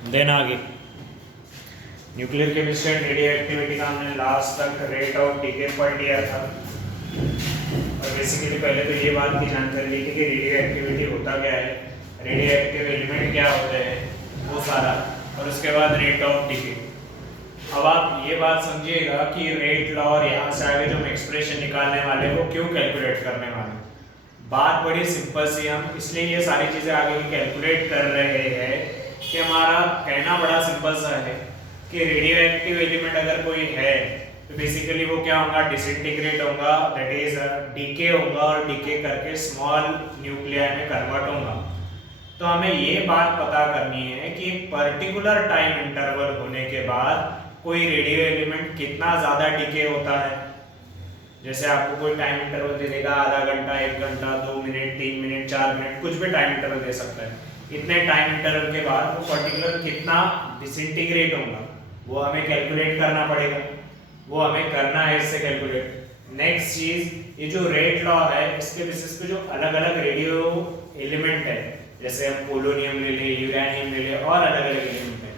Then आगे nuclear chemistry and radio activity का हमने लास्ट तक रेट ऑफ डीके पढ़ लिया था। और बेसिकली पहले तो ये बात की जानकारी ली थी कि रेडियो एक्टिविटी होता क्या है, रेडियो एक्टिव एलिमेंट क्या होते हैं, वो सारा, और उसके बाद रेट ऑफ डीके। अब आप ये बात समझिएगा कि रेट लॉ और यहाँ से आगे जो हम एक्सप्रेशन निकालने वाले वो क्यों कैलकुलेट करने वाले। बात बड़ी सिंपल सी, हम इसलिए ये सारी चीज़ें आगे की कैलकुलेट कर रहे हैं कि हमारा कहना बड़ा सिंपल सा है कि रेडियो एक्टिव एलिमेंट अगर कोई है तो बेसिकली वो क्या होगा, डिसइंटीग्रेट होगा, दैट इज डीके होगा, और डीके करके स्मॉल न्यूक्लियाई में कन्वर्ट होगा। तो हमें ये बात पता करनी है कि एक पर्टिकुलर टाइम इंटरवल होने के बाद कोई रेडियो एलिमेंट कितना ज़्यादा डीके होता है। जैसे आपको कोई टाइम इंटरवल दे देगा, आधा घंटा, 1 घंटा, 2 मिनट, 3 मिनट, 4 मिनट, कुछ भी टाइम इंटरवल दे सकता है। इतने टाइम इंटरवल के बाद वो पर्टिकुलर कितना डिसइंटीग्रेट होगा वो हमें कैलकुलेट करना पड़ेगा, वो हमें करना है इससे कैलकुलेट। नेक्स्ट चीज, ये जो रेट लॉ है इसके बेसिस पे जो अलग अलग रेडियो एलिमेंट है, जैसे हम पोलोनियम ले लें, यूरेनियम ले लें, और अलग अलग एलिमेंट है,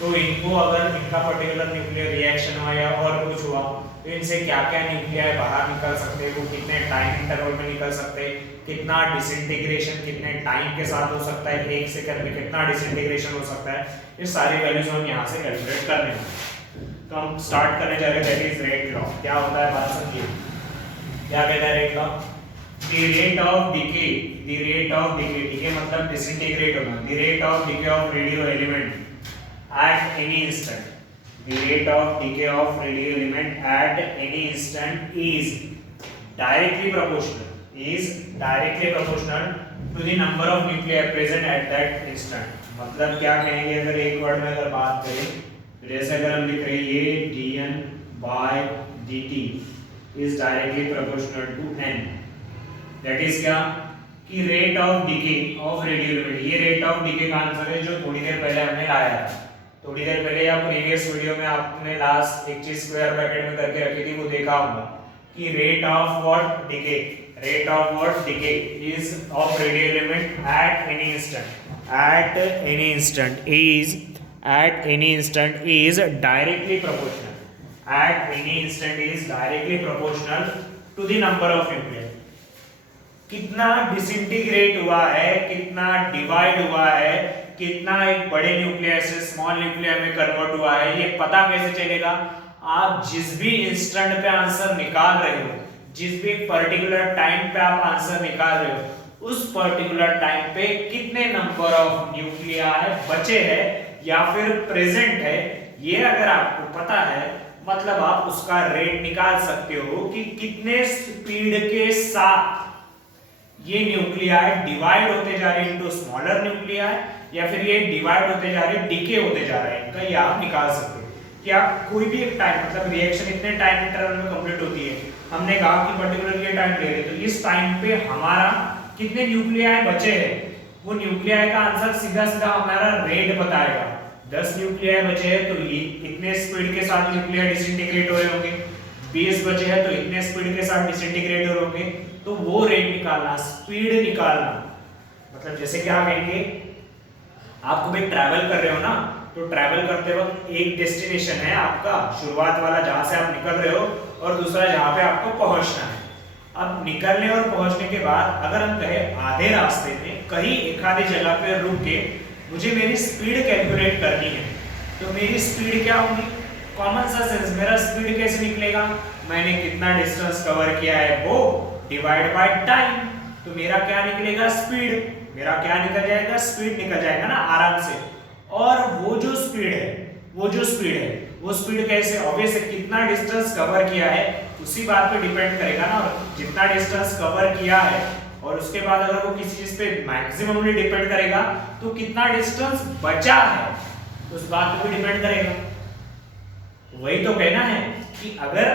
तो इनको अगर इनका पर्टिकुलर न्यूक्लियर रिएक्शन हुआ या और कुछ हुआ तो इनसे क्या क्या न्यूक्लियाई बाहर निकल सकते हैं, वो कितने टाइम इंटरवल में निकल सकते हैं, कितना डिसइंटीग्रेशन कितने टाइम के साथ हो सकता है, 1 सेकंड में कितना डिसइंटीग्रेशन हो सकता है, ये सारी वैल्यूज हम यहाँ से कैलकुलेट करने हैं। तो हम स्टार्ट करने जा रहे हैं, दैट इज रेट लॉ। क्या होता है बात समझिए, क्या कहता है rate law, the rate of decay, the rate of decay, decay मतलब डिसइंटीग्रेट होना, the rate of decay of radio element at any instant, the rate of decay of radio element at any instant is directly proportional to the number of nuclei present at that instant। मतलब क्या कहेंगे, अगर एक word में अगर बात करें तो जैसे अगर हम लिख रहे हैं ये dn by dt is directly proportional to n, that is क्या कि rate of decay of radio element, ये रेट ऑफ डीके का आंसर है जो थोड़ी देर पहले हमने लाया था। थोड़ी देर पहले या प्रीवियस वीडियो में आपने लास्ट एक चीज स्क्वायर ब्रैकेट में करके रखी थी, वो देखा होगा कि rate of what decay, rate of what decay is of radio element at any instant, at any instant is, at any instant is directly proportional, at any instant is directly proportional to the number of nuclei. कितना disintegrate हुआ है, कितना divide हुआ है, कितना एक बड़े nucleus से स्मॉल न्यूक्लियर में कन्वर्ट हुआ है, ये पता कैसे चलेगा, आप जिस भी इंस्टेंट पे आंसर निकाल रहे हो, जिस भी पर्टिकुलर टाइम पे आप आंसर निकाल रहे हो, उस पर्टिकुलर टाइम पे कितने नंबर ऑफ न्यूक्लियाई बचे हैं या फिर प्रेजेंट है, ये अगर आपको पता है मतलब आप उसका रेट निकाल सकते हो कि कितने स्पीड के साथ ये न्यूक्लियाई डिवाइड होते जा रहे हैं इनटू स्मॉलर न्यूक्लियाई, या फिर ये डिवाइड होते जा रहे हैं, डीके होते जा रहे हैं, इनका ये आप निकाल सकते हो कि आप कोई भी एक टाइम मतलब रिएक्शन इतने टाइम इंटरवल में कंप्लीट होती है, हमने कहा कि पर्टिकुलर ये टाइम ले रहे तो इस टाइम पे हमारा कितने न्यूक्लियाई बचे हैं, वो न्यूक्लियाई का आंसर सीधा सीधा हमारा रेट बताएगा। 10 न्यूक्लियाई बचे हैं तो ये इतने स्पीड के साथ न्यूक्लियाई डिसइंटीग्रेट हो रहे होंगे, 20 बचे हैं तो इतने स्पीड के साथ डिसइंटीग्रेट हो रहे होंगे, तो वो रेट निकालना, स्पीड निकालना, मतलब जैसे क्या कहेंगे, आप कभी ट्रैवल कर रहे हो ना, तो ट्रैवल करते वक्त एक डेस्टिनेशन है आपका शुरुआत वाला जहां से आप निकल रहे हो, और दूसरा जहां पे आपको पहुंचना है। अब निकलने और पहुंचने के बाद अगर हम कहें आधे रास्ते में कहीं एक आधी जगह पे रुक के मुझे मेरी स्पीड कैलकुलेट करनी है, तो मेरी स्पीड क्या होगी, कॉमन सा सेंस, मेरा स्पीड कैसे निकलेगा, मैंने कितना डिस्टेंस कवर किया है वो डिवाइड बाय टाइम, तो मेरा क्या निकलेगा, स्पीड, मेरा क्या निकल जाएगा, स्पीड निकल जाएगा ना आराम से। और वो जो स्पीड है, वो स्पीड कैसे, ऑब्वियस कितना डिस्टेंस कवर किया है उसी बात पे डिपेंड करेगा ना, और जितना डिस्टेंस कवर किया है और उसके बाद अगर वो किसी चीज पे मैक्सिममली डिपेंड करेगा तो कितना डिस्टेंस बचा है उस बात पे भी डिपेंड करेगा। वही तो कहना है कि अगर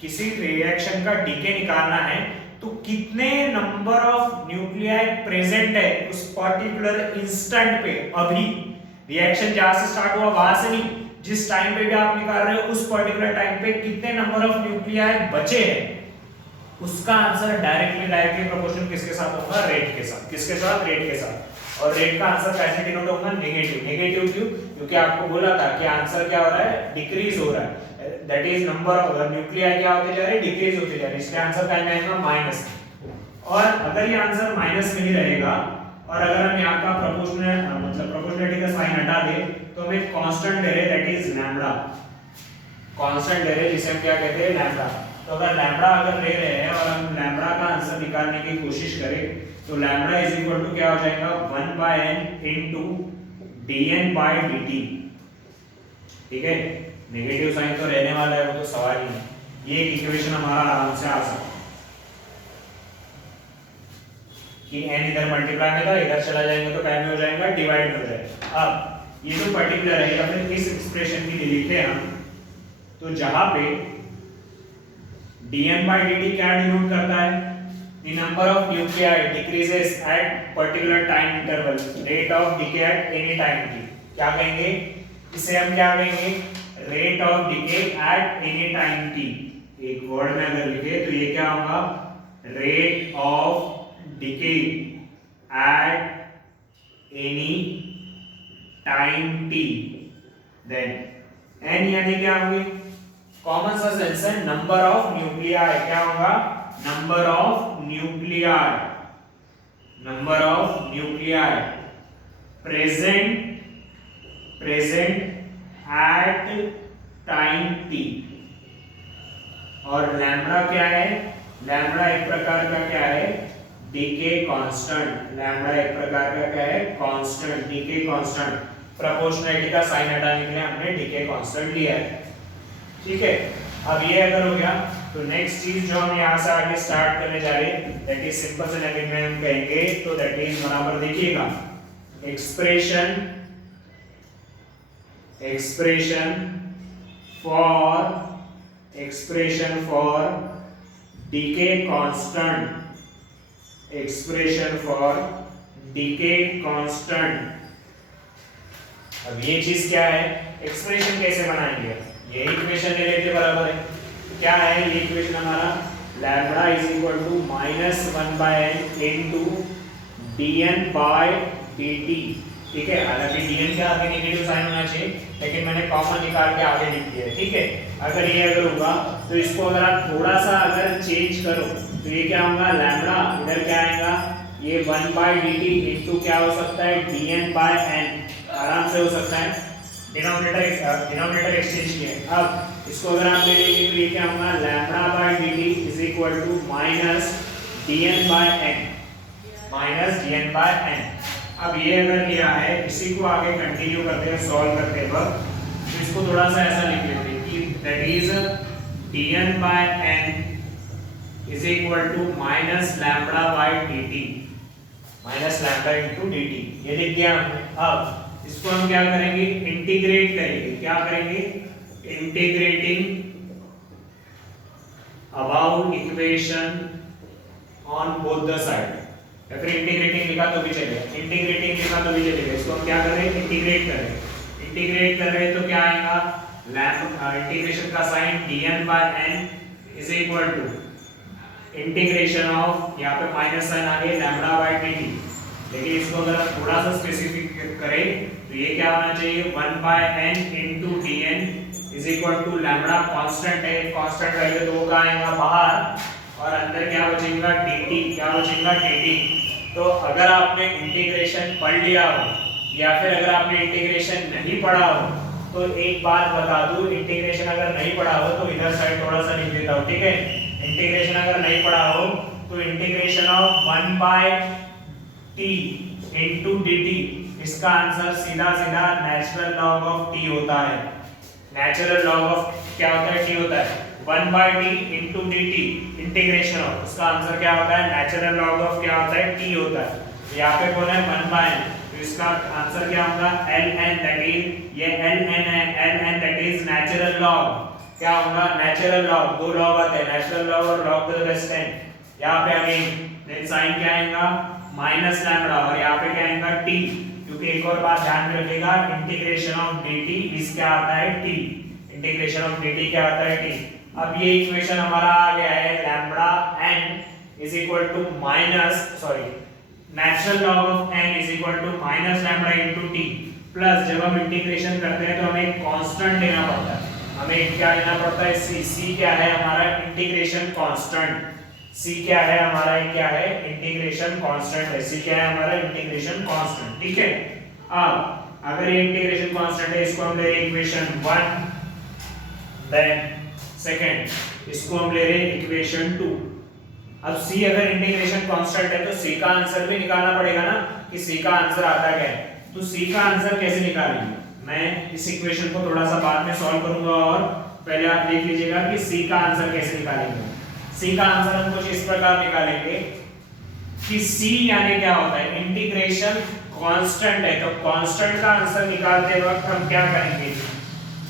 किसी रिएक्शन का डीके निकालना है तो कितने नंबर ऑफ न्यूक्लियाई प्रेजेंट है उस पर्टिकुलर इंस्टेंट पे, अभी रिएक्शन जहां से स्टार्ट हुआ वहां से नहीं, जिस टाइम पे भी आप निकाल रहे हो उस पर्टिकुलर टाइम पे कितने नंबर ऑफ न्यूक्लियाई बचे हैं, उसका आंसर डायरेक्टली प्रोपोर्शनल किसके साथ होगा, रेट के साथ। किसके साथ, रेट के साथ। और रेट का आंसर कैसे डिनोट होगा, नेगेटिव। नेगेटिव क्यों, क्योंकि आपको बोला था कि आंसर क्या हो रहा है, डिक्रीज हो रहा है, that is number of nuclei क्या होते जा रहे हैं, डिक्रीज होते जा रहे हैं, इसलिए आंसर क्या आएगा, माइनस। और अगर ये आंसर माइनस में ही रहेगा और अगर हम यहाँ का प्रोपोर्शनल मतलब प्रोपोर्शनलिटी का साइन हटा दे तो हमें कांस्टेंट दे रहे, दैट इज लैम्बडा, कांस्टेंट दे रहे जिसे हम क्या कहते हैं, लैम्बडा। तो अगर लैम्बडा अगर ले रहे हैं और हम लैम्बडा का आंसर निकालने की कोशिश करें तो लैम्बडा इज इक्वल टू क्या हो जाएगा, 1/n इनटू dn/dt। ठीक है, नेगेटिव साइन तो रहने वाला है, वो तो सवाल ही नहीं, ये एक इक्वेशन हमारा आराम से आ सकता है कि n इधर मल्टीप्लाई में था, इधर चला जाएगा तो क्या में हो जाएगा, डिवाइड हो जाएगा। अब ये जो पर्टिकुलर है या फिर इस एक्सप्रेशन की लिखे हम, तो जहां पे dn/dt क्या डिनोट करता है, the number of nuclei decreases at particular time interval, rate of decay at any time t। क्या कहेंगे इसे, हम क्या कहेंगे, rate of decay at any time t। एक वर्ड में अगर लिखे तो ये क्या होगा, rate of decay at any time t। then n यानी क्या होंगे, कॉमन सा सेंस है, नंबर ऑफ न्यूक्लियाई, क्या होगा, number of nuclei, number of nuclei present at time t। और लैम्बडा क्या है, लैम्बडा एक प्रकार का क्या है, डीके कांस्टेंट। लैम्बडा एक प्रकार का क्या है, कांस्टेंट, डीके कांस्टेंट। प्रोपोर्शनलिटी का साइन हटाने के लिए हमने डीके कांस्टेंट लिया है। ठीक है, अब ये अगर हो गया तो नेक्स्ट चीज जो हम यहाँ से आगे स्टार्ट करने जा रहे हैं, दैट इज सिंपल से नेगेटिव में हम कहेंगे, तो दैट इज बराबर देखिएगा, एक्सप्रेशन फॉर डीके कांस्टेंट। अब ये चीज क्या है, एक्सप्रेशन कैसे बनाएंगे, ये इक्वेशन ले लेते बराबर है, क्या है ये इक्वेशन हमारा, lambda is equal to -1/n into dn/dt। ठीक है, हालांकि dn के आगे नेगेटिव साइन होना चाहिए, लेकिन मैंने कॉमन निकाल के आगे लिख दिया है। ठीक है, अगर ये अगर होगा तो इसको अगर आप थोड़ा सा अगर चेंज करो तो ये क्या होगा, लैम्बडा इधर क्या आएगा, ये 1/dt इनटू क्या हो सकता है, dn/n, आराम से हो सकता है, डिनोमिनेटर एक्सचेंज किया। अब इसको अगर आप ले लेंगे तो ये क्या होगा, lambda/dt is equal to -dn/n। अब ये अगर लिया है, इसी को आगे कंटिन्यू करते हैं, सॉल्व करते वक्त तो इसको थोड़ा सा ऐसा लिख लेते हैं कि that is dn/n is equal to -lambda/dt, -lambda/dt, ये लिख दिया हमने। अब इसको हम क्या करेंगे, इंटीग्रेट करेंगे, क्या करेंगे, integrating about equation on both the side, या फिर इंटीग्रेटिंग लिखा तो भी चलेगा, इंटीग्रेटिंग लिखा तो भी चलेगा। इसको हम क्या करें, इंटीग्रेट करें, इंटीग्रेट कर रहे तो क्या आएगा, इंटीग्रेशन का sign dn/n is equal to integration of, यहाँ पे माइनस साइन आ गया, lambda/dt। लेकिन इसको अगर हम थोड़ा सा स्पेसिफिक करें तो ये क्या होना चाहिए, 1/n into dn is equal to lambda constant है, कांस्टेंट वैल्यू तो वो कहाँ आएगा, बाहर, और अंदर क्या बचेगा, dt, क्या बचेगा, dt। तो अगर आपने इंटीग्रेशन पढ़ लिया हो या फिर अगर आपने इंटीग्रेशन नहीं पढ़ा हो तो एक बात बता दूं, इंटीग्रेशन अगर नहीं पढ़ा हो तो इधर साइड थोड़ा सा लिख देता हूं। ठीक है, इंटीग्रेशन अगर नहीं पढ़ा हो तो integration of 1/t into dt, इसका आंसर सीधा सीधा नेचुरल लॉग ऑफ t होता है। नेचुरल लॉग ऑफ क्या होता है, t होता है, 1/t into dt integration of, उसका आंसर क्या होता है, नेचुरल लॉग ऑफ क्या होता है, t होता है। यहाँ पे कौन है, 1/n, तो इसका आंसर क्या होगा, ln, दैट इज ये ln है, ln that is natural log, क्या होगा, नेचुरल लॉग, दो लॉग आते हैं, नेचुरल लॉग और लॉग टू द बेस 10। यहाँ पे अगेन देन साइन क्या आएगा, माइनस लैम्बडा, और यहाँ पे क्या आएगा, t, क्योंकि एक और बात ध्यान में रखिएगा, इंटीग्रेशन ऑफ dt इस क्या आता है, t, इंटीग्रेशन ऑफ dt क्या आता है, t। अब ये इक्वेशन हमारा आ गया है, lambda n is equal to minus, sorry natural log of n is equal to minus lambda into t plus जब हम इंटीग्रेशन करते हैं तो हमें एक कांस्टेंट लेना पड़ता है, हमें क्या लेना पड़ता है c क्या है हमारा इंटीग्रेशन कांस्टेंट, c क्या है हमारा, क्या है इंटीग्रेशन कांस्टेंट है, c क्या है हमारा इंटीग्रेशन कांस्टेंट। ठीक है, अब अगर ये इंटीग्रेशन कांस्टेंट है इसको हम ले रहे इक्वेशन 1, देन सेकंड इसको हम ले रहे इक्वेशन 2। अब c अगर इंटीग्रेशन कांस्टेंट है तो c का आंसर भी निकालना पड़ेगा ना कि c का आंसर आता क्या है। तो c का आंसर कैसे निकालेंगे, मैं इस इक्वेशन को थोड़ा सा बाद में सॉल्व करूंगा और पहले आप देख लीजिएगा कि c का आंसर कैसे निकालेंगे। c का आंसर हम कुछ इस प्रकार निकालेंगे कि c यानी क्या होता है इंटीग्रेशन कांस्टेंट है, तो कांस्टेंट का आंसर निकालते वक्त हम क्या करेंगे,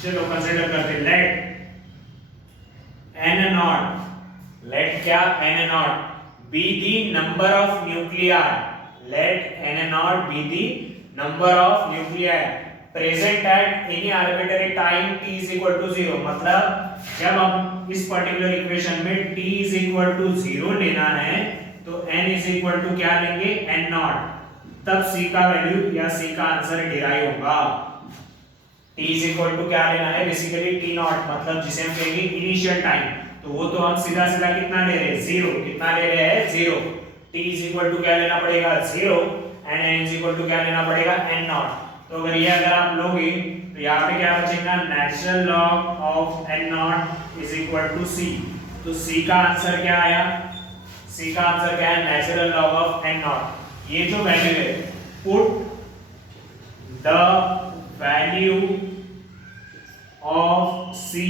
चलो कंसीडर करते हैं लेट n नॉट, लेट क्या n not be the number of nuclei, let n naught be the number of nuclei present at any arbitrary time t is equal to 0। मतलब जब हम इस पर्टिकुलर इक्वेशन में t is equal to 0 लेना है तो n is equal to क्या लेंगे n naught, तब c का वैल्यू या c का आंसर डिराइव होगा। t is equal to क्या लेना है बेसिकली t naught, मतलब जिसे हम कहेंगे इनिशियल टाइम, तो वो तो हम सीधा सीधा कितना ले रहे हैं 0, कितना ले रहे हैं 0। t is equal to क्या लेना पड़ेगा 0 and n is equal to क्या लेना पड़ेगा n naught। तो अगर ये अगर आप लोगे तो यहाँ पे क्या बचेगा natural log of n naught is equal to c, तो c का आंसर क्या आया, c का आंसर क्या है natural log of n naught। ये जो वैल्यू है put the value of c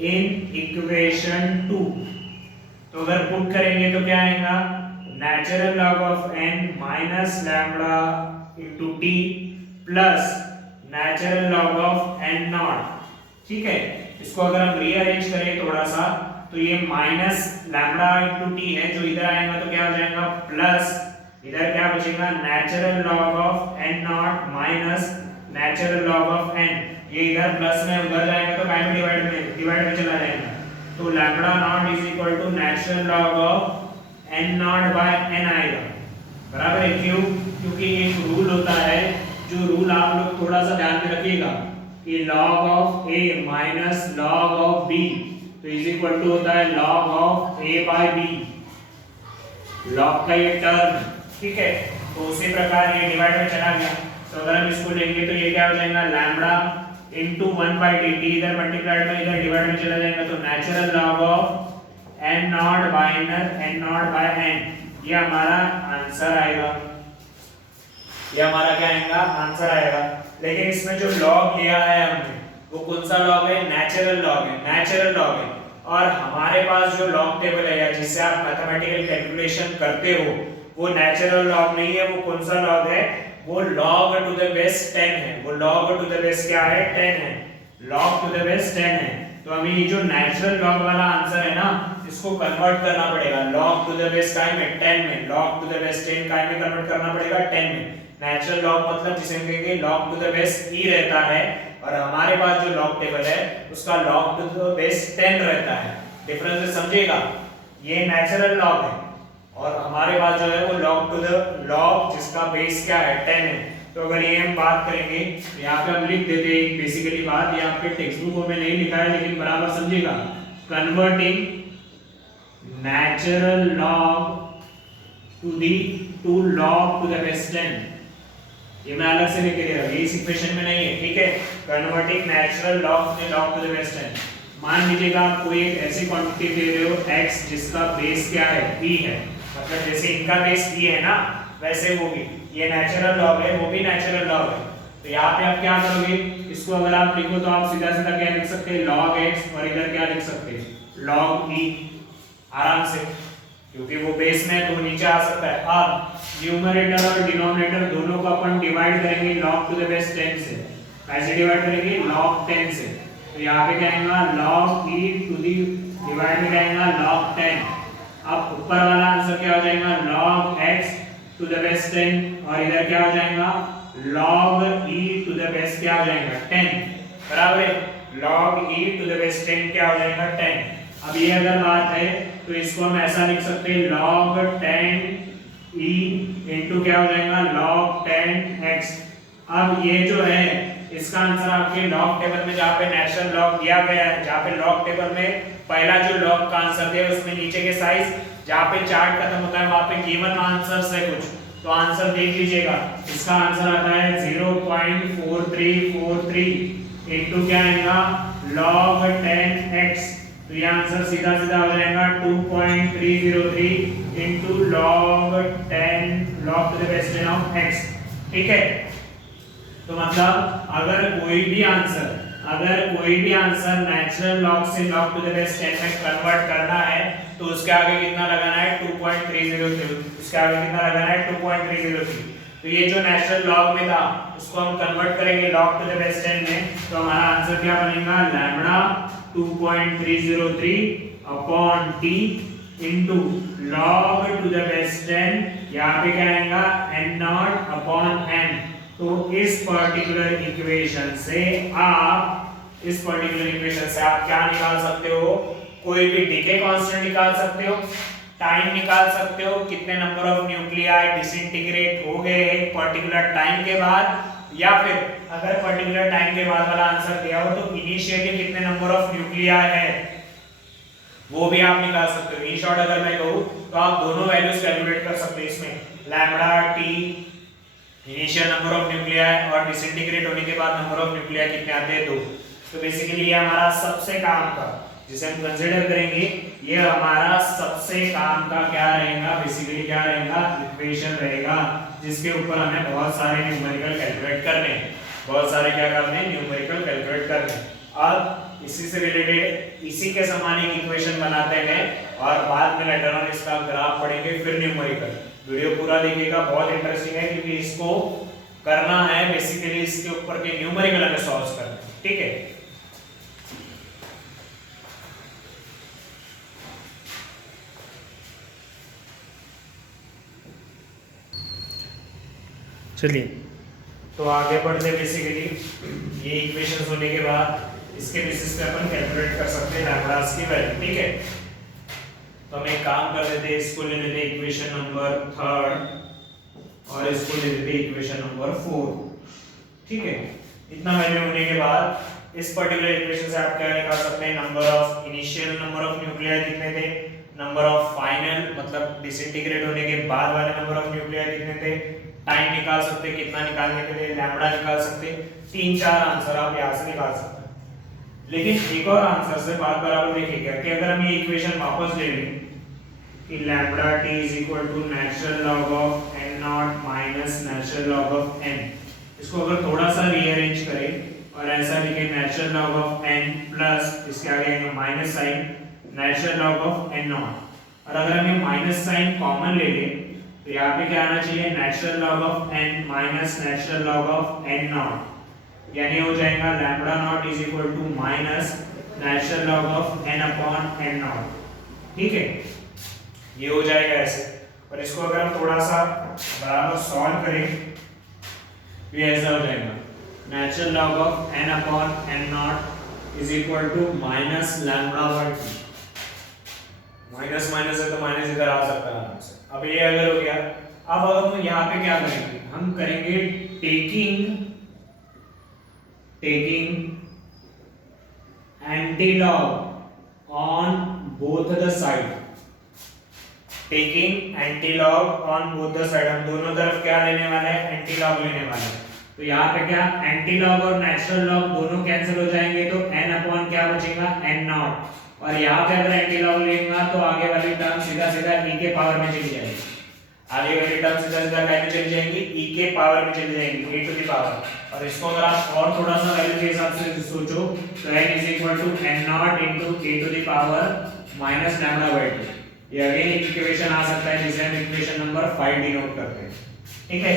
in equation 2, तो अगर पुट करेंगे तो क्या आएगा natural log of n minus lambda into t plus natural log of n naught. ठीक है, इसको अगर हम रीअरेंज करें थोड़ा सा तो ये माइनस लैम्बडा इनटू t है जो इधर आएगा तो क्या हो जाएगा प्लस इधर क्या बचेगा natural log of n naught minus natural log of n, ये इधर प्लस में उधर जाएगा तो काय में डिवाइड में चला जाएगा, तो lambda naught is equal to natural log of n naught by n आएगा बराबर है। क्यों, क्योंकि एक रूल होता है जो रूल आप लोग थोड़ा सा ध्यान में रखिएगा कि log of a minus log of b तो इज इक्वल टू होता है log of a by b, log का ये टर्म। ठीक है, तो उसी प्रकार ये डिवाइड में चला गया, तो अगर हम इसको लेंगे तो ये क्या हो जाएगा लैम्बडा इनटू 1 बाय dt, इधर मल्टीप्लाइड में इधर डिवाइड में चला जाएगा तो natural log of n naught minus n naught by n, ये हमारा आंसर आएगा, ये हमारा क्या आएगा आंसर आएगा। लेकिन इसमें जो लॉग लिया है हमने वो कौन सा लॉग है नेचुरल लॉग है, नेचुरल लॉग है, और हमारे पास जो लॉग टेबल है या जिससे आप मैथमेटिकल कैलकुलेशन करते हो वो नेचुरल लॉग नहीं है, वो कौन सा लॉग है, वो log टू द बेस 10 है, वो log टू द बेस क्या है 10 है, log टू द बेस 10 है। तो हमें ये जो नेचुरल लॉग वाला आंसर है ना इसको कन्वर्ट करना पड़ेगा log टू द बेस काय में 10 में, log टू द बेस 10 काय में कन्वर्ट करना पड़ेगा 10 में। नेचुरल लॉग मतलब जिसे हम कहेंगे log to the base e रहता है और हमारे पास जो लॉग टेबल है उसका log टू द बेस 10 रहता है, डिफरेंस समझिएगा, ये नेचुरल लॉग है और हमारे पास जो है वो log टू द लॉग जिसका बेस क्या है 10 है। तो अगर ये हम बात करेंगे तो यहाँ पे हम लिख देते हैं बेसिकली बात, ये आपके टेक्स्ट बुक में नहीं लिखा है लेकिन बराबर समझिएगा, converting natural log to log to the base 10, ये मैं अलग से लिख के दे रहा हूँ, ये इस इक्वेशन में नहीं है। ठीक है, converting natural log to the base 10। मान लीजिएगा आप कोई एक ऐसी क्वांटिटी दे रहे हो x जिसका बेस क्या है e है, मतलब जैसे इनका बेस e है ना वैसे वो भी ये नेचुरल लॉग है, वो भी नेचुरल लॉग है। तो यहाँ पे आप क्या करोगे, इसको अगर आप लिखो तो आप सीधा सीधा क्या लिख सकते हैं log x और इधर क्या लिख सकते हैं log e, आराम से, क्योंकि वो बेस में तो नीचे आ सकता है। अब न्यूमरेटर और डिनोमिनेटर दोनों को अपन डिवाइड करेंगे log टू द बेस 10 से, कैसे डिवाइड करेंगे log 10 से, तो यहाँ पे क्या आएगा log e to the divide में क्या आएगा log 10। अब ऊपर वाला आंसर क्या हो जाएगा log x to the base 10 और इधर क्या हो जाएगा log e to the base क्या हो जाएगा 10, बराबर है, log e to the base 10 क्या हो जाएगा 10। अब ये अगर बात है तो इसको हम ऐसा लिख सकते हैं log 10 ई इंटू क्या हो जाएगा log 10x। अब ये जो है इसका आंसर आपके लॉग टेबल में जहाँ पे नेचुरल लॉग दिया गया है, जहाँ पे लॉग टेबल में पहला जो लॉग का आंसर दिया है उसमें नीचे के साइज जहाँ पे चार्ट खत्म होता है वहाँ पे गिवन आंसर्स है कुछ, तो आंसर देख लीजिएगा। इसका आंसर आता है 0.4343 इनटू क्या आएगा log 10x, तो ये आंसर सीधा सीधा हो जाएगा 2.303 into log 10 log to the base 10 of x। ठीक है, तो मतलब अगर कोई भी आंसर नेचुरल लॉग से log टू द बेस 10 में कन्वर्ट करना है तो उसके आगे कितना लगाना है 2.303, उसके आगे कितना लगाना है 2.303। तो ये जो नेचुरल लॉग में था उसको हम कन्वर्ट करेंगे log टू द बेस 10 में, तो हमारा आंसर क्या बनेगा lambda 2.303 upon t into log to the base 10, यहाँ पे क्या आएगा n0 अपॉन n। तो इस पर्टिकुलर इक्वेशन से आप क्या निकाल सकते हो, कोई भी डीके कांस्टेंट निकाल सकते हो, टाइम निकाल सकते हो, कितने नंबर ऑफ न्यूक्लियाई डिसइंटीग्रेट हो गए एक पर्टिकुलर टाइम के बाद, या फिर अगर पर्टिकुलर टाइम के बाद वाला आंसर दिया हो तो इनिशियली कितने नंबर ऑफ न्यूक्लियाई है वो भी आप निकाल सकते हो। इन शॉर्ट अगर मैं कहूं तो आप दोनों वैल्यूज कैलकुलेट कर सकते हो इसमें, lambda T initial number of nuclei और डिसइंटीग्रेट होने के बाद नंबर ऑफ न्यूक्लियाई कितने आते हैं 2। तो बेसिकली ये हमारा सबसे काम का जिसे हम कंसीडर करेंगे, ये हमारा सबसे काम का क्या रहेगा, बेसिकली क्या रहेगा इक्वेशन रहेगा, जिसके ऊपर हमें बहुत सारे न्यूमेरिकल कैलकुलेट करने हैं, बहुत सारे क्या करने हैं न्यूमेरिकल कैलकुलेट करने हैं। अब इसी से रिलेटेड इसी के समान एक इक्वेशन बनाते हैं और बाद में लेटर ऑन इसका ग्राफ पढ़ेंगे, फिर न्यूमेरिकल। वीडियो पूरा देखिएगा, बहुत इंटरेस्टिंग है क्योंकि इसको करना है बेसिकली इसके ऊपर के न्यूमेरिकल हमें सॉल्व करना है। ठीक है, चलिए तो आगे बढ़ते बेसिकली ये इक्वेशंस होने के बाद इसके बेसिस पे अपन कैलकुलेट कर सकते हैं लैम्बडास की वैल्यू। ठीक है, तो हम एक काम कर देते हैं, इसको ले लेते हैं इक्वेशन नंबर 3 और इसको ले लेते हैं इक्वेशन नंबर 4। ठीक है, इतना वैल्यू होने के बाद इस पर्टिकुलर इक्वेशन से आप क्या निकाल सकते हैं, number of initial number of nuclei कितने थे, नंबर ऑफ फाइनल मतलब डिसइंटीग्रेट होने के बाद वाले नंबर ऑफ न्यूक्लियाई कितने थे, टाइम निकाल सकते, कितना निकालने के लिए लैम्बडा निकाल सकते, 3-4 आंसर आप यहां से निकाल सकते हैं। लेकिन एक और आंसर से बात बराबर देखिएगा कि अगर हम ये इक्वेशन वापस ले लें कि lambda t is equal to natural log of n naught minus natural log of n, इसको अगर थोड़ा सा रीअरेंज करें और ऐसा लिखें natural log of n plus इसके आगे आएगा minus sign natural log of n naught, और अगर हम ये माइनस साइन कॉमन ले लें तो यहाँ पे क्या आना चाहिए natural log of n minus natural log of n naught, यानी हो जाएगा lambda naught is equal to minus natural log of n upon n naught. ठीक है, ये हो जाएगा ऐसे, और इसको अगर हम थोड़ा सा बराबर सॉल्व करें तो ये ऐसा हो जाएगा natural log of n upon n naught is equal to minus lambda by t, minus minus है तो माइनस इधर आ सकता है आराम से। अब ये अगर हो गया, अब हम यहाँ पे क्या करेंगे, हम करेंगे taking antilog on both the side, taking antilog on both the side, हम दोनों तरफ क्या लेने वाले हैं एंटीलॉग लेने वाले हैं। तो यहाँ पे क्या एंटीलॉग और नेचुरल लॉग दोनों कैंसिल हो जाएंगे, तो n अपॉन क्या बचेगा n नॉट, और यहाँ पे अगर एंटीलॉग लेंगे तो आगे वाली टर्म सीधा सीधा e के पावर में चली जाएगी, आगे वाली टर्म सीधा सीधा क्या में चली जाएंगी e के पावर में चली जाएंगी, e टू द पावर। और इसको अगर आप और थोड़ा सा वैल्यू के हिसाब से सोचो तो n is equal to n naught into a to the power minus lambda by 2, ये अगेन एक इक्वेशन आ सकता है जिसे हम इक्वेशन नंबर 5 डिनोट करते हैं। ठीक है,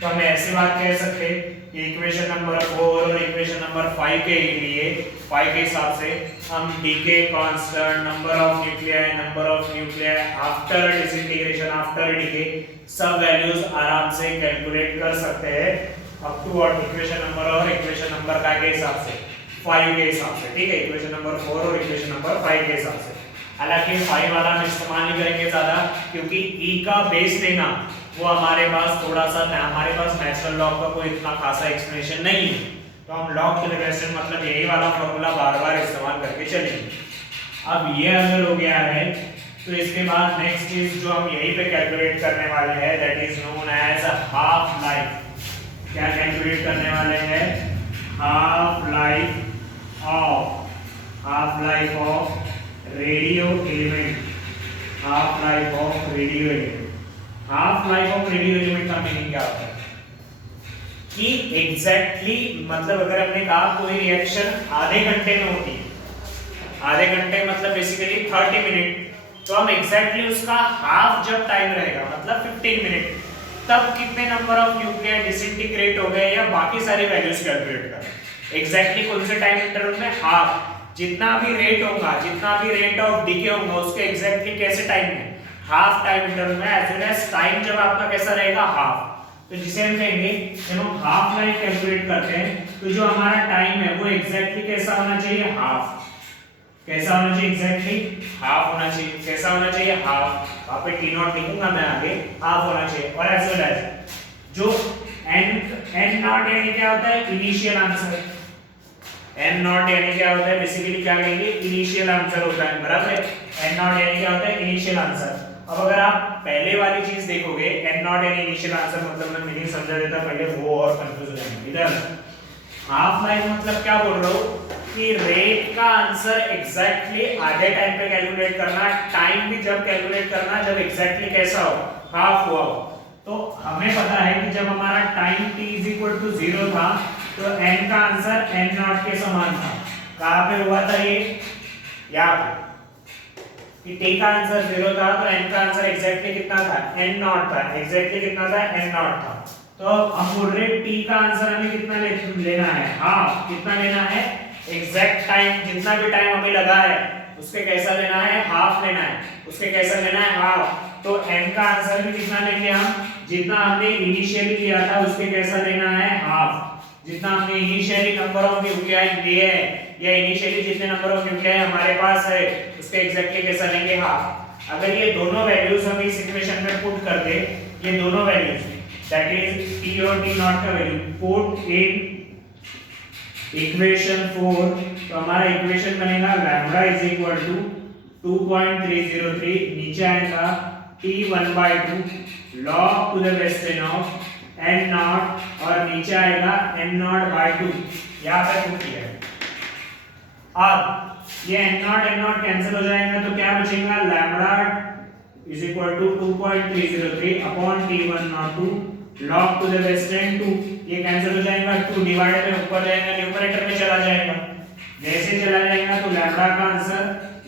तो हम ऐसी बात कह सकते हैं कि इक्वेशन नंबर 4 और इक्वेशन नंबर 5 के लिए 5 के हिसाब से हम decay constant, number of nuclei after disintegration, after decay सब वैल्यूज आराम से कैलकुलेट कर सकते हैं अप टू और इक्वेशन नंबर और इक्वेशन नंबर का के हिसाब से 5 के हिसाब से। ठीक है, इक्वेशन नंबर 4 और इक्वेशन नंबर 5 के हिसाब से। हालांकि 5 वाला हम इस्तेमाल नहीं करेंगे ज्यादा, क्योंकि e का बेस लेना वो हमारे पास थोड़ा सा, हमारे पास नेचुरल लॉग का कोई इतना खासा एक्सप्लेनेशन नहीं है, तो हम लॉग टू द रेस्ट मतलब यही वाला फॉर्मूला बार बार इस्तेमाल करके चलेंगे। अब ये अगर हो गया है तो इसके बाद नेक्स्ट चीज जो हम यहीं पे कैलकुलेट करने वाले हैं that is known as half life. क्या कैलकुलेट करने वाले हैं? Half life of radio element. Half life of radio element. Half life of radio element का मीनिंग क्या होता है कि एग्जैक्टली मतलब अगर हमने कहा कोई रिएक्शन आधे घंटे में होती है, आधे घंटे मतलब बेसिकली 30 मिनट, तो हम एग्जैक्टली उसका हाफ जब टाइम रहेगा मतलब 15 मिनट, तब कितने नंबर ऑफ न्यूक्लियाई डिसइंटीग्रेट हो गए या बाकी सारी वैल्यूज कैलकुलेट कर एग्जैक्टली कौन से टाइम इंटरवल में हाफ जितना भी रेट होगा, जितना भी रेट ऑफ डीके होगा उसके एग्जैक्टली कैसे टाइम में हाफ टाइम इंटरवल में, एज वेल एज टाइम जब आपका कैसा रहेगा हाफ। तो जिसे हम कहेंगे जब हम हाफ लाइफ कैलकुलेट करते हैं तो जो हमारा टाइम है वो एग्जैक्टली कैसा होना चाहिए? हाफ। कैसा होना चाहिए? एग्जैक्टली हाफ होना चाहिए। कैसा होना चाहिए? हाफ। वहां पे टी नॉट लिखूंगा मैं आगे, हाफ होना चाहिए। और एज वेल एज जो एन नॉट यानी क्या होता है? Initial answer. एन नॉट यानी क्या होता है? बेसिकली क्या कहेंगे? इनिशियल आंसर होता है, बराबर है। एन नॉट यानी क्या होता है? Initial answer. अब अगर आप पहले वाली चीज देखोगे एन नॉट यानी इनिशियल आंसर मतलब मैं मीनिंग समझा देता पहले, वो और कंफ्यूज हो जाएंगे। इधर हाफ लाइफ मतलब क्या बोल रहा हूं कि रेट का आंसर एग्जैक्टली आधे टाइम पे कैलकुलेट करना, टाइम भी जब कैलकुलेट करना जब एग्जैक्टली कैसा हो? हाफ हुआ हो। तो हमें पता है कि जब हमारा टाइम t 0 था तो n का आंसर n नॉट के समान था। कहां पे हुआ था ये? यहाँ पे कि t का आंसर 0 था तो n का आंसर एग्जैक्टली कितना था? n नॉट था। एग्जैक्टली कितना था? n नॉट था। तो हम बोल रहे t का आंसर हमें कितना लेना है? हाफ। कितना लेना है? एग्जैक्ट टाइम जितना भी टाइम हमें लगा है उसके कैसा लेना है? हाफ लेना है। उसके कैसा लेना है? हाफ। तो n का आंसर भी कितना लेंगे हम? जितना हमने इनिशियली लिया था उसके कैसा लेना है? हाफ। जितना हमने इनिशियली नंबर ऑफ न्यूक्लियाई लिए हैं या इनिशियली जितने नंबर ऑफ न्यूक्लियाई हमारे पास है उसके एग्जैक्टली कैसा लेंगे? हाफ। अगर ये दोनों वैल्यूज हम इस इक्वेशन में पुट कर दे, ये दोनों वैल्यूज दैट इज t और t नॉट का वैल्यू पुट इन इक्वेशन 4, तो हमारा इक्वेशन बनेगा लैम्बडा इज इक्वल टू 2.303, नीचे आएगा t1/2 log to the base 10 of n naught और नीचे आएगा n नॉट/2, यहां पे पुट किया है। अब ये n नॉट कैंसिल हो जाएगा तो क्या बचेगा? Lambda is equal to 2.303 upon t102 log to the base 10 2, ये कैंसिल हो जाएगा, 2 डिवाइड में ऊपर जाएगा न्यूमरेटर में चला जाएगा। जैसे चला जाएगा तो लैम्बडा का आंसर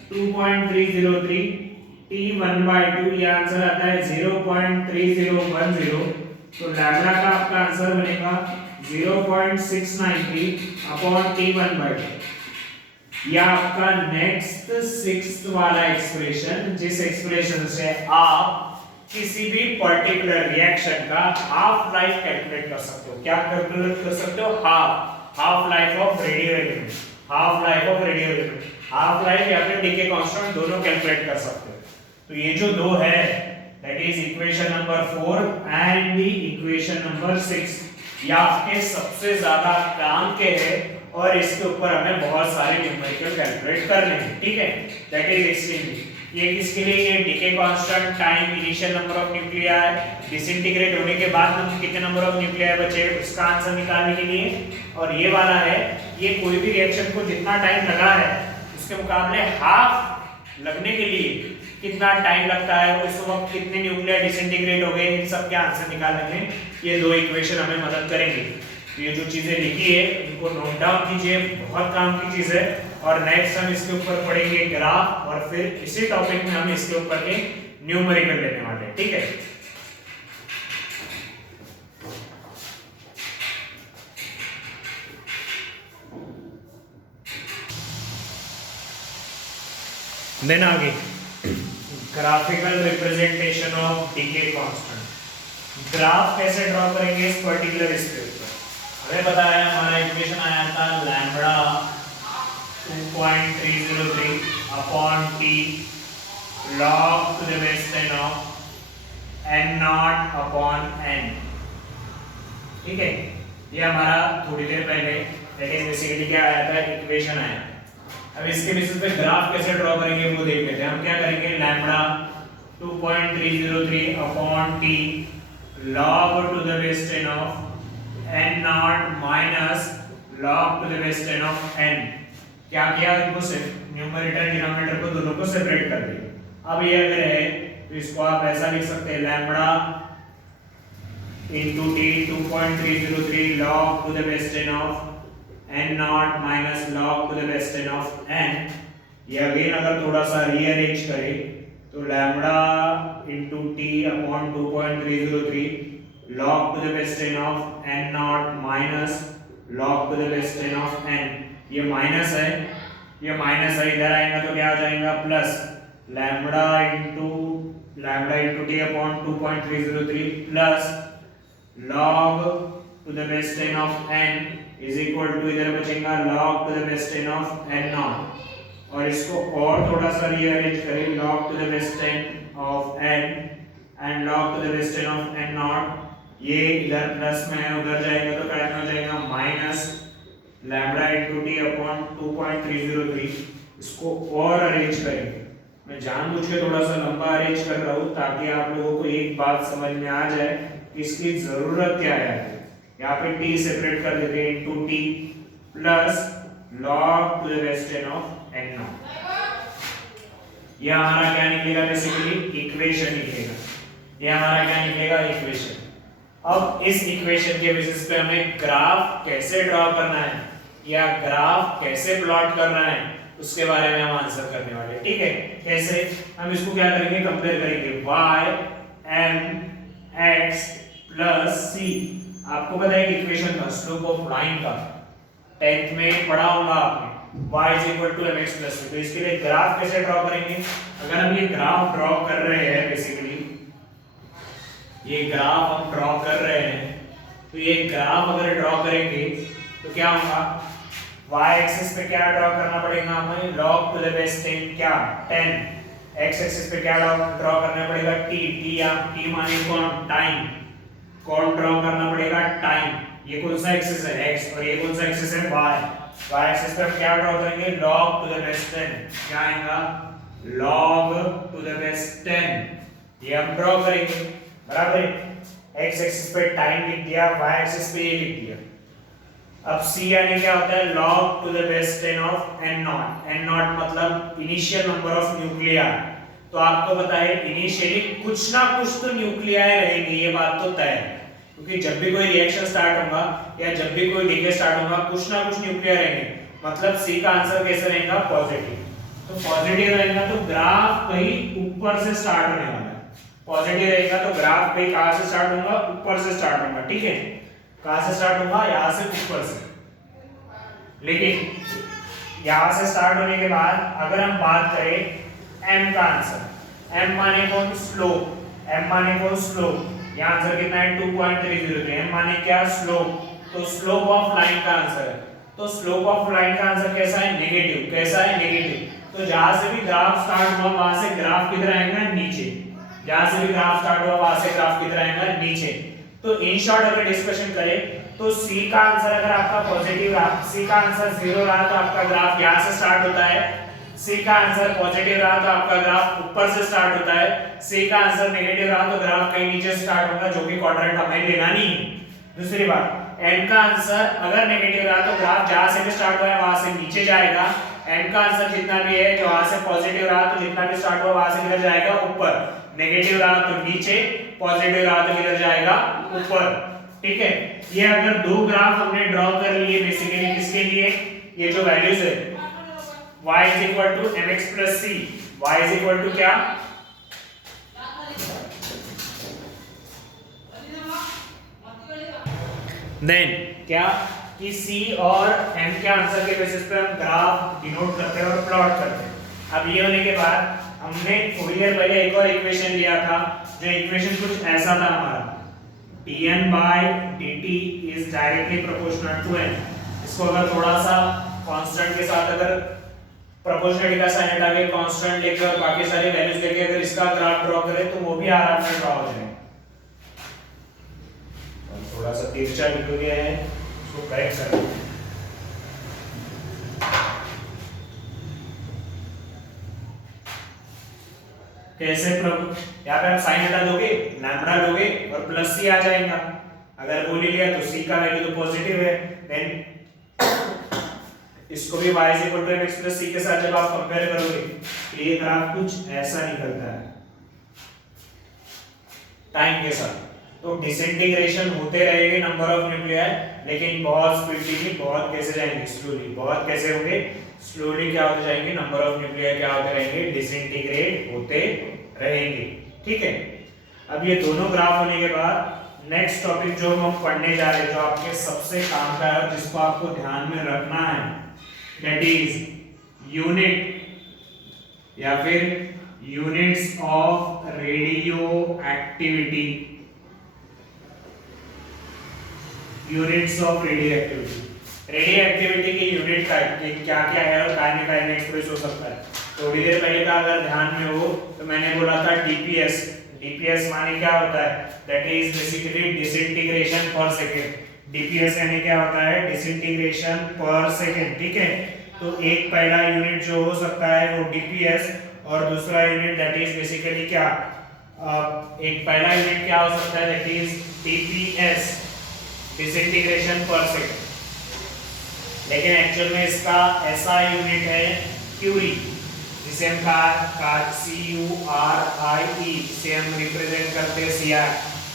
2.303 t1/2, ये आंसर आता है 0.3010, तो लैम्बडा का आपका आंसर बनेगा 0.693 अपॉन t1/2। यह आपका नेक्स्ट सिक्स्थ वाला एक्सप्रेशन, जिस एक्सप्रेशन से आप किसी भी पर्टिकुलर रिएक्शन का हाफ लाइफ कैलकुलेट कर सकते हो। क्या कैलकुलेट कर सकते हो? Half life of radio element. Half life of radio element, half life या फिर डीके कांस्टेंट दोनों कैलकुलेट कर सकते हो। तो ये जो दो है that is equation number 4 and the equation number 6, ये आपके सबसे ज्यादा काम के हैं और इसके ऊपर हमें बहुत सारे न्यूमेरिकल कैलकुलेट करने हैं, ठीक है। दैट इज एक्सट्रीमली, ये किसके लिए? ये decay constant, time, initial number of nuclei, disintegrate होने के बाद हम कितने नंबर ऑफ न्यूक्लियाई बचे उसका आंसर निकालने के लिए। और ये वाला है, ये कोई भी रिएक्शन को जितना टाइम लगा है उसके मुकाबले हाफ लगने के लिए कितना टाइम लगता है, उस वक्त कितने न्यूक्लियाई डिसइंटीग्रेट हो गए, इन सब के आंसर निकालने में ये दो इक्वेशन हमें मदद करेंगे। तो ये जो चीजें लिखी है इनको नोट डाउन कीजिए, बहुत काम की चीज है। और नेक्स्ट हम इसके ऊपर पढ़ेंगे ग्राफ और फिर इसी टॉपिक में हम इसके ऊपर के न्यूमेरिकल लेने वाले हैं, ठीक है। देन आगे graphical representation of decay constant. Graph कैसे ड्रॉ करेंगे इस पर्टिकुलर स्पेस पर? हमें बताया हमारा इक्वेशन आया था lambda 2.303 upon t log to the base 10 of N naught upon N. ठीक है, ये हमारा थोड़ी देर पहले दैट इज बेसिकली क्या आया था, इक्वेशन आया। अब इसके बेसिस पे ग्राफ कैसे ड्रॉ करेंगे वो देख लेते हैं। हम क्या करेंगे, lambda 2.303 upon t log to the base 10 of n naught minus log to the base 10 of n। क्या किया, इनको से न्यूमरेटर डिनोमिनेटर को दोनों को सेपरेट कर दिया। अब ये अगर है तो इसको आप ऐसा लिख सकते हैं, lambda into t 2.303 log to the base 10 of n naught minus log to the base 10 of n। ये अगेन अगर थोड़ा सा रीअरेंज करें तो lambda into t upon 2.303 log to the base 10 of n naught minus log to the base 10 of n। ये minus है, ये minus है, इधर आएगा तो क्या हो जाएगा, plus lambda into t upon 2.303 plus log to the base 10 of n is equal to, इधर बचेगा log to the base 10 of n naught। और इसको और थोड़ा सा रीअरेंज करें, log to the base 10 of n and log to the base 10 of n naught। ये इधर प्लस में है, उधर जाएगा तो क्या हो जाएगा, minus lambda into t upon 2.303। इसको और अरेंज करेंगे, मैं जानबूझ के थोड़ा सा लंबा अरेंज कर रहा हूँ ताकि आप लोगों को एक बात समझ में आ जाए कि इसकी जरूरत क्या है। यहाँ पे t सेपरेट कर देते हैं, into t plus log to the base 10 of n naught। ये हमारा क्या निकलेगा, बेसिकली इक्वेशन निकलेगा। ये हमारा क्या निकलेगा, इक्वेशन। अब इस इक्वेशन के बेसिस पे हमें ग्राफ कैसे ड्रॉ करना है या ग्राफ कैसे प्लॉट करना है उसके बारे में हम आंसर करने वाले हैं। ठीक है, कैसे हम इसको क्या करेंगे, कंपेयर करेंगे y m x plus c। आपको पता है इक्वेशन का स्लोप ऑफ लाइन का 10th में पढ़ा होगा आपने, y is equal to mx plus c। तो इसके लिए ग्राफ कैसे ड्रॉ करेंगे, अगर हम ये ग्राफ ड्रॉ कर रहे हैं, बेसिकली ये ग्राफ हम ड्रॉ कर रहे हैं, तो ये ग्राफ अगर ड्रॉ करेंगे तो क्या होगा, y एक्सिस पे क्या ड्रॉ करना पड़ेगा हमें, log to the base 10 क्या 10। x एक्सिस पे क्या ड्रॉ करना पड़ेगा, t या t माने कौन, टाइम। कौन ड्रॉ करना पड़ेगा, टाइम। ये कौन सा एक्सिस है, x, और ये कौन सा एक्सिस है, y एक्सिस पे क्या ड्रॉ करेंगे, log to the base 10। क्या आएगा, log to the base 10। ये हम ड्रॉ करेंगे, बराबर है। x एक्सिस पे टाइम लिख दिया, y एक्सिस पे ये लिख दिया। अब c यानी क्या होता है, log to the base 10 of n naught। n naught मतलब इनिशियल नंबर ऑफ न्यूक्लियाई। तो आपको पता है इनिशियली कुछ ना कुछ तो न्यूक्लियाई रहेंगे, ये बात तो तय है, क्योंकि जब भी कोई रिएक्शन स्टार्ट होगा या जब भी कोई डीके स्टार्ट होगा कुछ ना कुछ न्यूक्लियाई रहेंगे। मतलब सी का आंसर कैसे रहेगा, पॉजिटिव। तो पॉजिटिव रहेगा तो ग्राफ कहीं ऊपर से स्टार्ट होने वाला है। पॉजिटिव रहेगा तो ग्राफ कहीं कहां से स्टार्ट होगा, ऊपर से स्टार्ट होगा। ठीक है, कहां से स्टार्ट होगा, यहां से ऊपर से। लेकिन यहां से स्टार्ट होने के बाद अगर हम बात करें m का आंसर, m माने कौन, स्लोप। m माने कौन, स्लोप। यहाँ आंसर कितना है, 2.303। m माने क्या, स्लोप। तो स्लोप ऑफ लाइन का आंसर है। तो स्लोप ऑफ लाइन का आंसर कैसा है, नेगेटिव। कैसा है, नेगेटिव। तो जहां से भी ग्राफ स्टार्ट हुआ वहां से ग्राफ किधर आएगा, नीचे। जहां से भी ग्राफ स्टार्ट हुआ वहां से ग्राफ किधर आएगा, नीचे। तो इन शॉर्ट अगर डिस्कशन करें तो सी का आंसर अगर आपका पॉजिटिव रहा, सी का आंसर 0 रहा तो आपका ग्राफ यहां से स्टार्ट होता है। सी का आंसर पॉजिटिव रहा तो आपका ग्राफ ऊपर से स्टार्ट होता है। सी का आंसर नेगेटिव रहा तो ग्राफ कहीं नीचे स्टार्ट होगा, जो कि क्वाड्रेंट हमें लेना नहीं है। दूसरी बात, n का आंसर अगर नेगेटिव रहा तो ग्राफ जहां से भी स्टार्ट हुआ है वहां से नीचे जाएगा। n का आंसर जितना भी है जो वहां से पॉजिटिव रहा तो जितना भी स्टार्ट हुआ वहां से किधर जाएगा, ऊपर। नेगेटिव रहा तो नीचे, पॉजिटिव रहा तो किधर जाएगा, ऊपर। ठीक है, ये अगर दो ग्राफ हमने ड्रॉ कर लिए बेसिकली किसके लिए, ये जो वैल्यूज है y is equal to mx plus c, y is equal to क्या, देन क्या कि c और m के आंसर के बेसिस पे हम ग्राफ डिनोट करते हैं और प्लॉट करते हैं। अब ये होने के बाद हमने थोड़ी देर पहले एक और इक्वेशन लिया था, जो इक्वेशन कुछ ऐसा था हमारा, dn by dt is directly proportional to n। इसको अगर थोड़ा सा कांस्टेंट के साथ अगर प्रोपोर्शनलिटी का साइन हटा के कांस्टेंट लेके और बाकी सारी वैल्यूज लेके अगर इसका ग्राफ ड्रॉ करें तो वो भी आराम से ड्रॉ हो जाएगा। थोड़ा सा तिरछा निकल गया है, उसको करेक्ट कर देते हैं। कैसे प्रभु, यहाँ पे आप साइन हटा दोगे, लैम्बडा लोगे और प्लस सी आ जाएगा। अगर वो ले लिया तो सी का वैल्यू तो पॉजिटिव है, देन इसको भी y mx plus c के साथ जब आप कंपेयर करोगे तो ये ग्राफ कुछ ऐसा निकलता है टाइम के साथ। तो डिसइंटीग्रेशन होते रहेंगे नंबर ऑफ न्यूक्लियाई, लेकिन बहुत स्पीडली, बहुत कैसे जाएंगे, स्लोली। बहुत कैसे होंगे, स्लोली क्या होते जाएंगे, नंबर ऑफ न्यूक्लियाई क्या होते रहेंगे, डिसइंटीग्रेट होते रहेंगे। ठीक है, अब ये दोनों ग्राफ होने के बाद नेक्स्ट टॉपिक जो हम पढ़ने जा रहे हैं, जो आपके सबसे काम का है, जिसको आपको ध्यान में रखना है, दैट इज यूनिट या फिर units of radio activity. Units of radio activity, radio activity की यूनिट क्या क्या है और काइने काइने एक्सप्रेस हो सकता है। थोड़ी देर पहले का अगर ध्यान में हो तो मैंने बोला था डीपीएस। डीपीएस माने क्या होता है, दैट इज बेसिकली डिसइंटीग्रेशन पर सेकंड। डीपीएस यानी क्या होता है, डिसइंटीग्रेशन पर सेकंड। ठीक है, तो एक पहला यूनिट जो हो सकता है वो डीपीएस, और दूसरा यूनिट दैट इज बेसिकली क्या, एक पहला यूनिट क्या हो सकता है, दैट इज टीपीएस, डिसइंटीग्रेशन पर सेकंड। लेकिन एक्चुअल में इसका ऐसा यूनिट है क्यूरी, जिसे हम CURIE से हम रिप्रेजेंट करते हैं CR।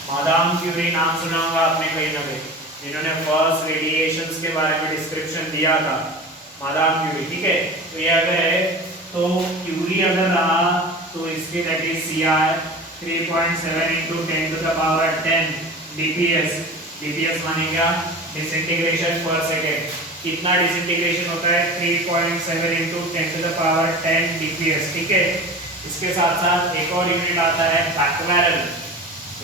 मादाम क्यूरी नाम सुना होगा आपने कहीं ना कहीं, जिन्होंने फर्स्ट रेडिएशंस के बारे में डिस्क्रिप्शन दिया था, मादाम क्यूरी। ठीक है, तो ये अगर है तो क्यूरी अगर रहा तो इसके that is CR 3.7 into 10 to the power 10 dps। dps माने क्या, डिसइंटीग्रेशन पर सेकंड। कितना डिसइंटीग्रेशन होता है, 3.7 into 10 to the power 10 dps। ठीक है, इसके साथ साथ एक और यूनिट आता है बैकबैरल।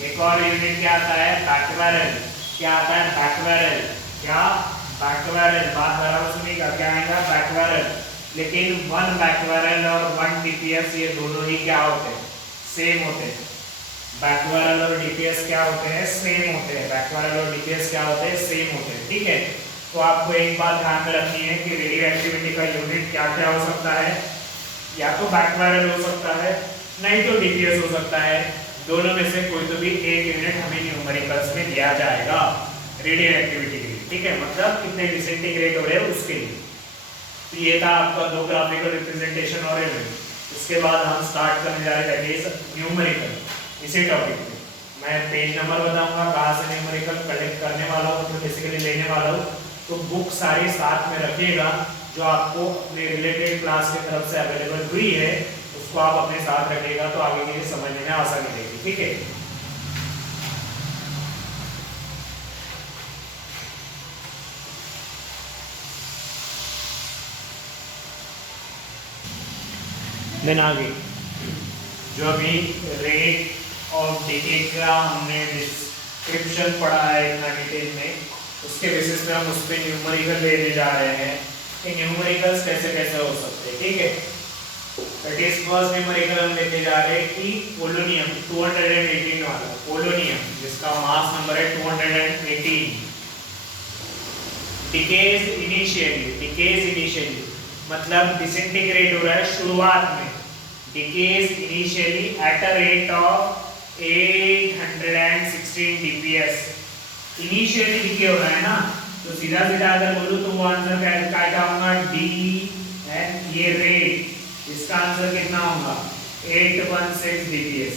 एक और यूनिट क्या आता है, बैकबैरल। क्या आता है, बैकबैरल। क्या, बैकबैरल। बात बराबर सुनिएगा, क्या आएगा, बैकबैरल। लेकिन वन बैकबैरल और वन डीपीएस ये दोनों ही क्या होते हैं, सेम होते हैं। बैकबैरल और डीपीएस क्या होते हैं, सेम होते हैं। बैकबैरल और डीपीएस क्या होते हैं, सेम होते हैं। ठीक है, तो आपको एक बात ध्यान में रखनी है कि रेडियो एक्टिविटी का यूनिट क्या क्या हो सकता है, या तो बैकबैरल हो सकता है, नहीं तो डीपीएस हो सकता है। दोनों में से कोई तो भी एक यूनिट हमें न्यूमेरिकल्स में दिया जाएगा रेडियो एक्टिविटी के लिए। ठीक है, मतलब कितने डिसइंटीग्रेट हो रहे हैं उसके लिए। तो ये था आपका दो ग्राफिकल रिप्रेजेंटेशन और यूनिट। इसके बाद हम स्टार्ट करने जा रहे हैं न्यूमेरिकल। इसी टॉपिक पे मैं पेज नंबर बताऊंगा, कहाँ से न्यूमेरिकल कलेक्ट करने वाला हूँ, तो बेसिकली लेने वाला हूँ। तो बुक सारी साथ में रखिएगा, जो आपको अपने रिलेटेड क्लास की तरफ से अवेलेबल हुई है उसको आप अपने साथ रखिएगा, तो आगे के लिए समझने में आसानी रहेगी। ठीक है, देन आगे जो अभी रेट ऑफ डिके का हमने डिस्क्रिप्शन पढ़ा है इतना डिटेल में, उसके बेसिस पे हम उस पर न्यूमेरिकल लेने जा रहे हैं कि न्यूमेरिकल्स कैसे कैसे हो सकते हैं। ठीक है, दैट इज फर्स्ट न्यूमेरिकल हम लेते जा रहे हैं कि पोलोनियम 218 वाला पोलोनियम, जिसका मास नंबर है 218, डिकेज इनिशियली मतलब डिसइंटीग्रेट हो रहा है शुरुआत में। Decays initially at a rate of 816 dps। Initially decay हो रहा है ना, तो सीधा सीधा अगर बोलूं तो वो आंसर क्या होगा, डी है ये रेट, इसका आंसर कितना होगा 816 dps।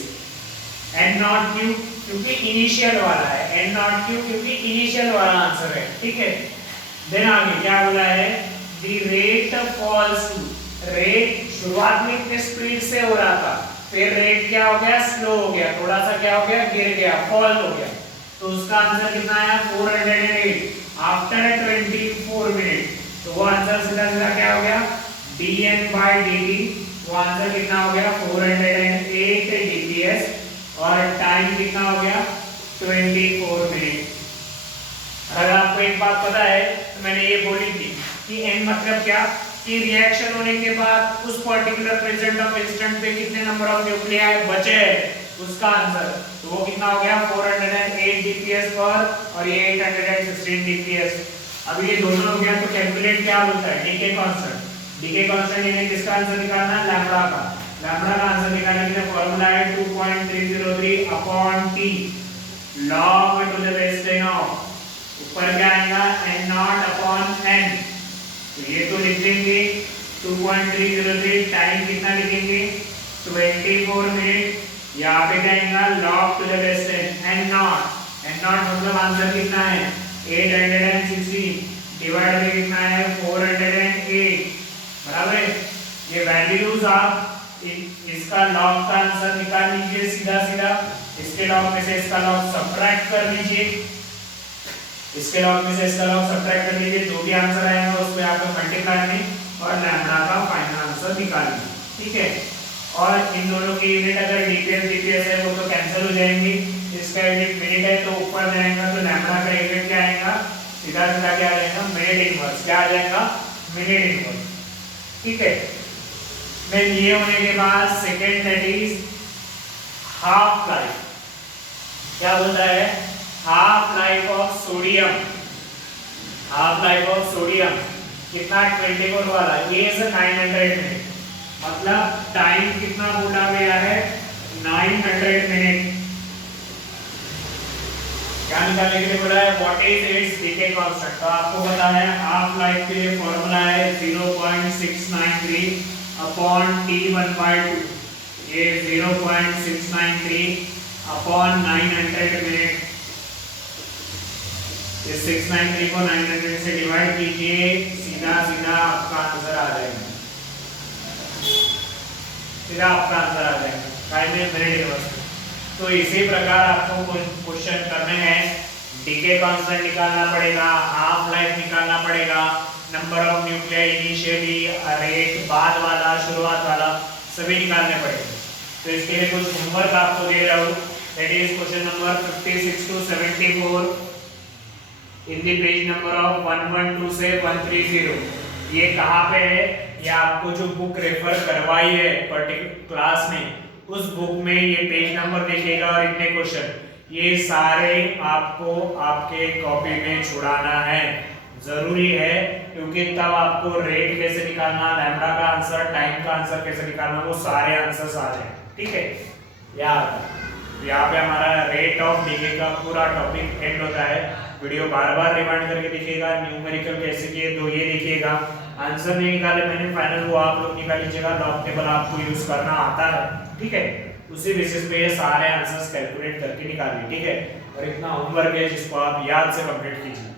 एंड नॉट क्यू क्योंकि इनिशियल वाला है, एंड नॉट क्यू क्योंकि इनिशियल वाला आंसर है। ठीक है, देन आगे क्या बोला है, the rate falls to, rate शुरुआत में इतने स्पीड से हो रहा था, फिर रेट क्या हो गया, स्लो हो गया, थोड़ा सा क्या हो गया, गिर गया, फॉल हो गया। तो उसका आंसर कितना आया 408 आफ्टर 24 मिनट। तो वो आंसर सीधा सीधा क्या हो गया, dn/dt। वो आंसर कितना हो गया 408 dps, और टाइम कितना हो गया 24 मिनट। अगर आपको एक बात पता है तो मैंने ये बोली थी कि n मतलब क्या, कि रिएक्शन होने के बाद उस पर्टिकुलर प्रेजेंट ऑफ इंस्टेंट पे कितने नंबर ऑफ न्यूक्लियाई बचे, उसका आंसर, तो वो कितना हो गया 408 डीपीएस पर और ये 816 डीपीएस। अब ये दोनों हो गया तो कैलकुलेट क्या बोलता है डीके कांस्टेंट। डीके कांस्टेंट यानी किसका आंसर निकालना है लैम्ब्डा का। लैम्ब्डा का आंसर निकालने के लिए फार्मूला है 2.303 upon t log to the base 10 of ऊपर क्या आएगा n नॉट अपॉन n, तो ये तो लिख देंगे 2.303 टाइम कितना लिखेंगे 24 मिनट। यहाँ पे क्या आएगा log to the base 10 n naught मतलब आंसर कितना है 816 डिवाइड में कितना है 408 बराबर है। ये वैल्यूज आप इसका लॉग का आंसर निकाल लीजिए सीधा सीधा, इसके लॉग में से इसका लॉग सब्ट्रैक्ट कर लीजिए, इसके लॉग में से इसका लॉग सब्ट्रैक्ट कर लीजिए, जो भी आंसर आएगा उसको आपको मल्टीप्लाई में और लैम्ब्डा का फाइनल आंसर निकालिए, ठीक है। और इन दोनों की यूनिट अगर डीपीएस है वो तो कैंसिल हो जाएंगी, इसका यूनिट मिनट है तो ऊपर जाएगा तो लैम्ब्डा का यूनिट क्या आएगा सीधा सीधा क्या आ जाएगा मिनट इनवर्स, क्या आ जाएगा मिनट इनवर्स, ठीक है। देन ये होने के बाद second that is half life, क्या बोल रहा है half life of sodium. Half life of sodium कितना 24 वाला, ये है 900 मिनट, मतलब टाइम कितना बोला गया है 900 मिनट। क्या निकालने के लिए बोला है what is it's decay constant, तो आपको पता है हाफ लाइफ के लिए फॉर्मूला है 0.693 अपॉन t1/2, ये 0.693 अपॉन 900 मिनट। इस 693 को 900 से डिवाइड कीजिए, सीधा सीधा आपका आंसर आ जाएगा, सीधा आपका आंसर आ जाएगा टाइम में मिनट इनवर्स। तो इसी प्रकार आपको क्वेश्चन करने हैं, डीके कांस्टेंट निकालना पड़ेगा, हाफ लाइफ निकालना पड़ेगा, number of nuclei initially, rate बाद वाला शुरुआत वाला सभी निकालने पड़ेंगे। तो इसके लिए कुछ होमवर्क आपको दे रहा हूँ, that is question number 56 to 74 in the page number of 112 से 130। ये कहाँ पे है, ये आपको जो बुक रेफर करवाई है पर्टिकुलर क्लास में उस बुक में ये पेज नंबर देखिएगा और इतने क्वेश्चन ये सारे आपको आपके कॉपी में छुड़ाना है, जरूरी है, क्योंकि तब आपको रेट कैसे निकालना, लैम्ब्डा का आंसर, टाइम का आंसर कैसे निकालना, वो सारे आंसर्स आ जाए, ठीक है। यहाँ पे हमारा रेट ऑफ डीके का पूरा टॉपिक एंड होता है। वीडियो बार बार रिमाइंड करके देखिएगा, न्यूमेरिकल कैसे किए तो ये देखिएगा, आंसर नहीं निकाले मैंने फाइनल वो आप लोग निकाल लीजिएगा, लॉग टेबल आपको यूज करना आता है, ठीक है। उसी बेसिस पे ये सारे आंसर्स कैलकुलेट करके निकालिए, ठीक है। और इतना होमवर्क है जिसको आप याद से कंप्लीट कीजिए।